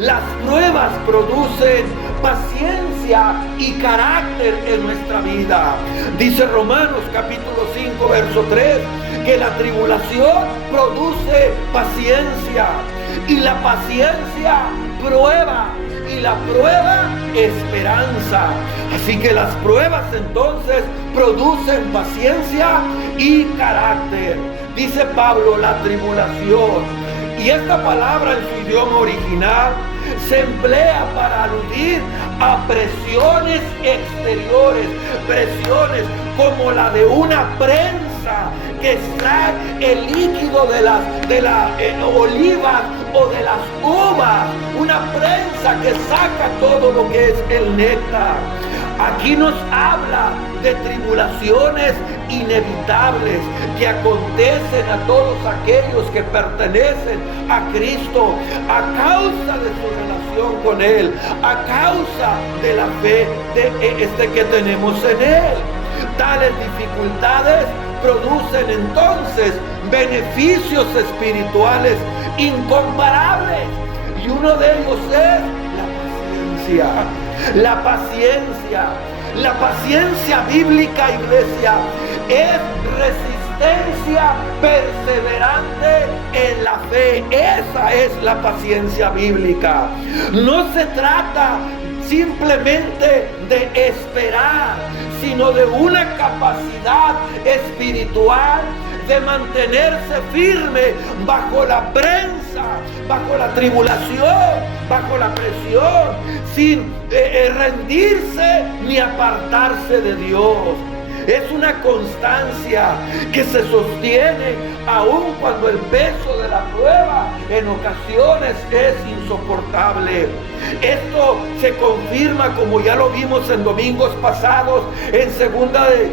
Las pruebas producen paciencia y carácter en nuestra vida. Dice Romanos capítulo 5 verso 3 que la tribulación produce paciencia y la paciencia prueba y la prueba esperanza. Así que las pruebas entonces producen paciencia y carácter. Dice Pablo, la tribulación. Y esta palabra en su idioma original se emplea para aludir a presiones exteriores, presiones como la de una prensa que extrae el líquido de las olivas o de las uvas, una prensa que saca todo lo que es el néctar. Aquí nos habla de tribulaciones inevitables que acontecen a todos aquellos que pertenecen a Cristo a causa de su relación con Él, a causa de la fe que tenemos en Él. Tales dificultades producen entonces beneficios espirituales incomparables, y uno de ellos es la paciencia. La paciencia. La paciencia bíblica, iglesia, es resistencia perseverante en la fe. Esa es la paciencia bíblica. No se trata simplemente de esperar, sino de una capacidad espiritual de mantenerse firme bajo la prensa, bajo la tribulación, bajo la presión, sin rendirse ni apartarse de Dios. Es una constancia que se sostiene aun cuando el peso de la prueba en ocasiones es insoportable. Esto se confirma, como ya lo vimos en domingos pasados, en segunda de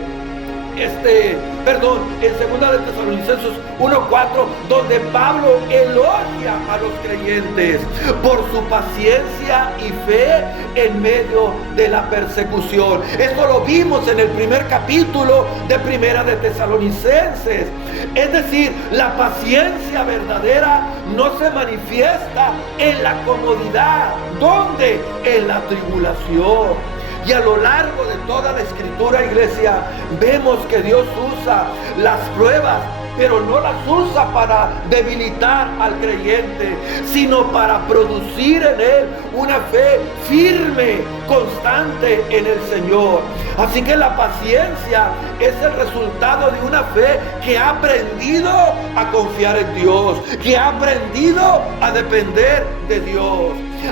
Tesalonicenses 1:4, donde Pablo elogia a los creyentes por su paciencia y fe en medio de la persecución. Esto lo vimos en el primer capítulo de Primera de Tesalonicenses. Es decir, la paciencia verdadera no se manifiesta en la comodidad. ¿Dónde? En la tribulación. Y a lo largo de toda la Escritura, iglesia, vemos que Dios usa las pruebas, pero no las usa para debilitar al creyente, sino para producir en él una fe firme, constante en el Señor. Así que la paciencia es el resultado de una fe que ha aprendido a confiar en Dios, que ha aprendido a depender de Dios.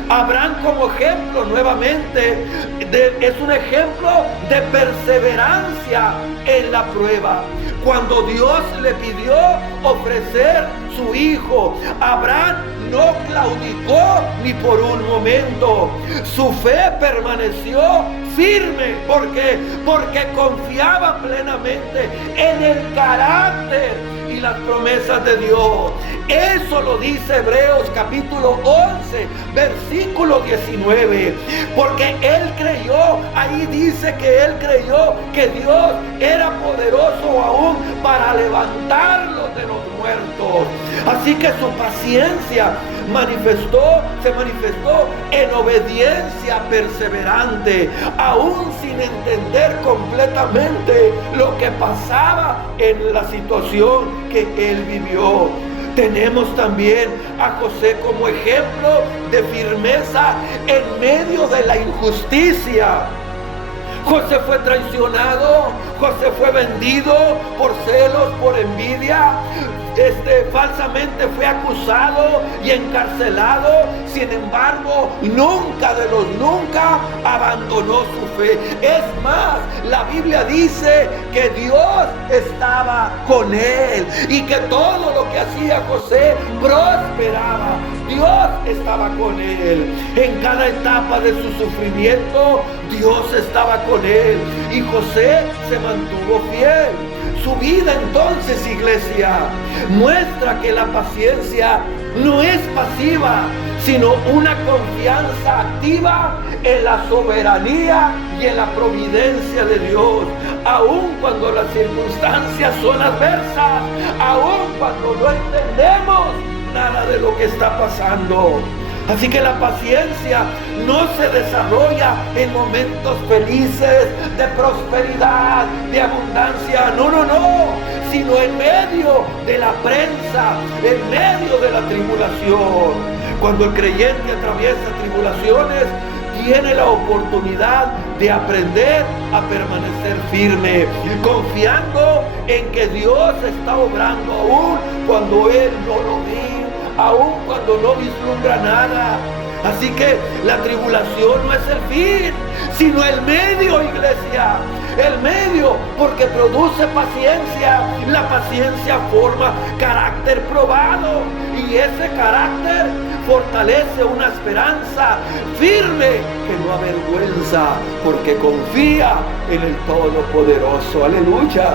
Abraham, como ejemplo, nuevamente, es un ejemplo de perseverancia en la prueba. Cuando Dios le pidió ofrecer su hijo, Abraham no claudicó ni por un momento. Su fe permaneció firme. ¿Por qué? Porque confiaba plenamente en el carácter y las promesas de Dios. Eso lo dice Hebreos capítulo 11, versículo 19. Porque él creyó, ahí dice que él creyó que Dios era poderoso aún para levantarlo de los muertos. Así que su paciencia se manifestó en obediencia perseverante, aún sin entender completamente lo que pasaba en la situación que él vivió. Tenemos también a José como ejemplo de firmeza en medio de la injusticia. José fue traicionado, José fue vendido por celos, por envidia, falsamente fue acusado y encarcelado. Sin embargo, nunca de los nunca abandonó su fe. Es más, la Biblia dice que Dios estaba con él y que todo lo que hacía José prosperaba. Dios estaba con él. En cada etapa de su sufrimiento, Dios estaba con él y José se mantuvo fiel. Su vida entonces, iglesia, muestra que la paciencia no es pasiva, sino una confianza activa en la soberanía y en la providencia de Dios, aun cuando las circunstancias son adversas, aun cuando no entendemos nada de lo que está pasando. Así que la paciencia no se desarrolla en momentos felices, de prosperidad, de abundancia. No, no, no. Sino en medio de la prensa, en medio de la tribulación. Cuando el creyente atraviesa tribulaciones, tiene la oportunidad de aprender a permanecer firme, confiando en que Dios está obrando aún cuando Él no lo ve, aún cuando no vislumbra nada. Así que la tribulación no es el fin, sino el medio, iglesia. El medio, porque produce paciencia. La paciencia forma carácter probado, y ese carácter fortalece una esperanza firme que no avergüenza, porque confía en el Todopoderoso. Aleluya.